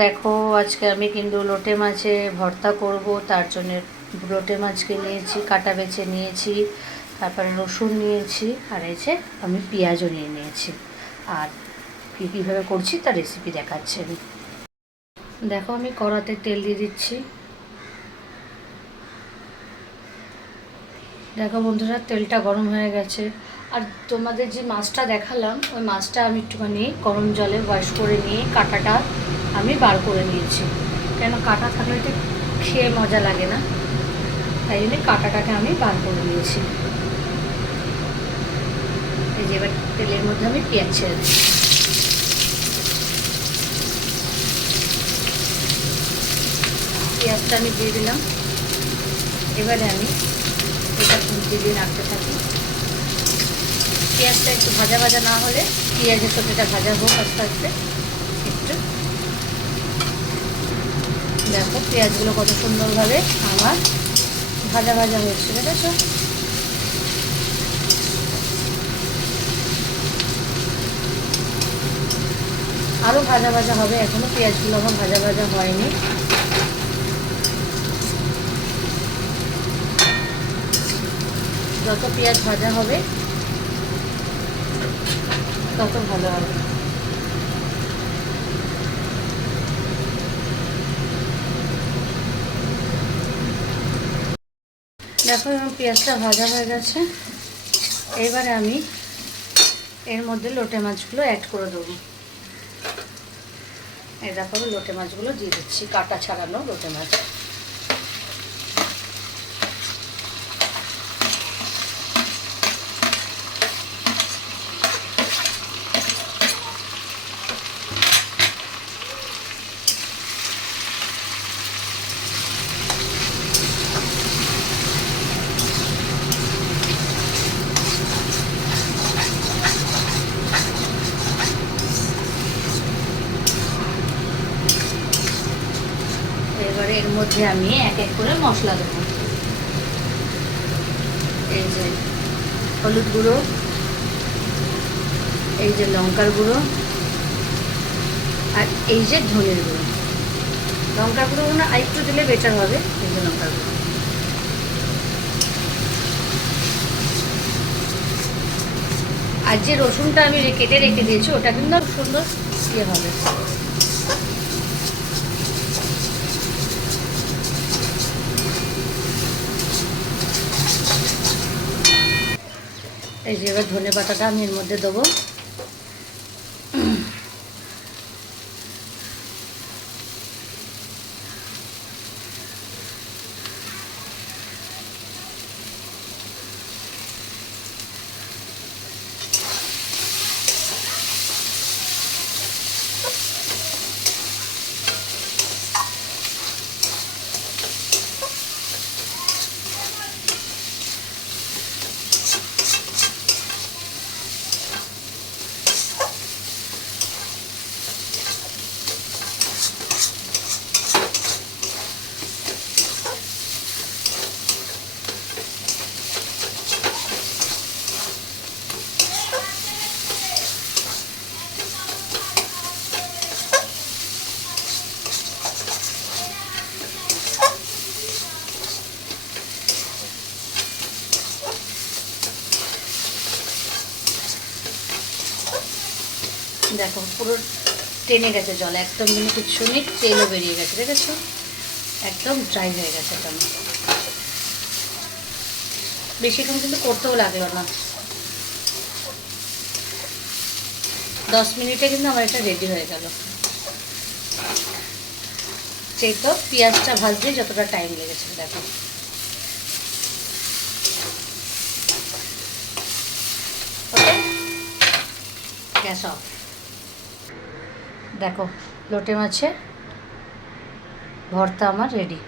দেখো, আজকে আমি কিন্তু লোটে মাছে ভর্তা করব, তার জন্য লোটে মাছকে নিয়েছি, কাটা বেছে নিয়েছি, তারপরে রসুন নিয়েছি, আর এই যে আমি পেঁয়াজও নিয়ে নিয়েছি। আর কী কীভাবে করছি তার রেসিপি দেখাচ্ছি আমি। দেখো, আমি কড়াতে তেল দিয়ে দিচ্ছি। দেখো বন্ধুরা, তেলটা গরম হয়ে গেছে। আর তোমাদের যে মাছটা দেখালাম, ওই মাছটা আমি একটুখানি গরম জলে ওয়াশ করে নিয়ে কাঁটাটা আমি বার করে নিয়েছি। কেন কাঁটা থাকলে তো খেয়ে মজা লাগে না? তাই জন্য কাঁটাটাকে আমি বার করে নিয়েছি। এই যে এবার তেলের মধ্যে আমি পেঁয়াজ ছেড়ে দিই পেঁয়াজটা আমি দিয়ে দিলাম। এবারে আমি এটা খুঁজতে দিয়ে রাখতে থাকি। পেঁয়াজটা একটু ভাজা ভাজা না হলে পেঁয়াজের সাথে এটা ভাজা হোক আস্তে আস্তে একটু দেখো পেঁয়াজগুলো কত সুন্দরভাবে আমার ভাজা ভাজা হয়েছে, দেখেছ? আরও ভাজা ভাজা হবে এখনও পেঁয়াজগুলো আমার ভাজা ভাজা হয়নি। যত পেঁয়াজ ভাজা হবে, তত ভালো হবে। দেখো পেঁয়াজটা ভাজা হয়ে গেছে। এবারে আমি এর মধ্যে লোটে মাছগুলো অ্যাড করে দেবো। এই দেখো লোটে মাছগুলো দিয়ে দিচ্ছি, কাটা ছাড়ানো লোটে মাছ এবারে এর মধ্যে আমি এক এক করে মশলা দেবো। এই যে হলুদ গুঁড়ো, এই যে লঙ্কার গুঁড়ো, আর এই যে ধনের গুঁড়ো। লঙ্কার গুঁড়ো না আরেকটু দিলে বেটার হবে, এই যে লঙ্কার গুঁড়ো। আর যে রসুনটা আমি কেটে রেখে দিয়েছি, ওটা কিন্তু সুন্দর ইয়ে হবে। এই যে এবার ধনে পাতাটা আমি এর মধ্যে দেবো। দেখো, পুরো টেনে গেছে জল, একদম কিন্তু কিচ্ছু নেই, তেলও বেরিয়ে গেছে, দেখেছ? একদম ড্রাই হয়ে গেছে আমার। বেশিক্ষণ কিন্তু করতেও লাগল না। দশ মিনিটে কিন্তু আমার এটা রেডি হয়ে গেল। সেই তো পেঁয়াজটা ভাজতে যতটা টাইম লেগেছে, দেখো। গ্যাস অফ দেখো লোটে মাছের ভর্তা আমার রেডি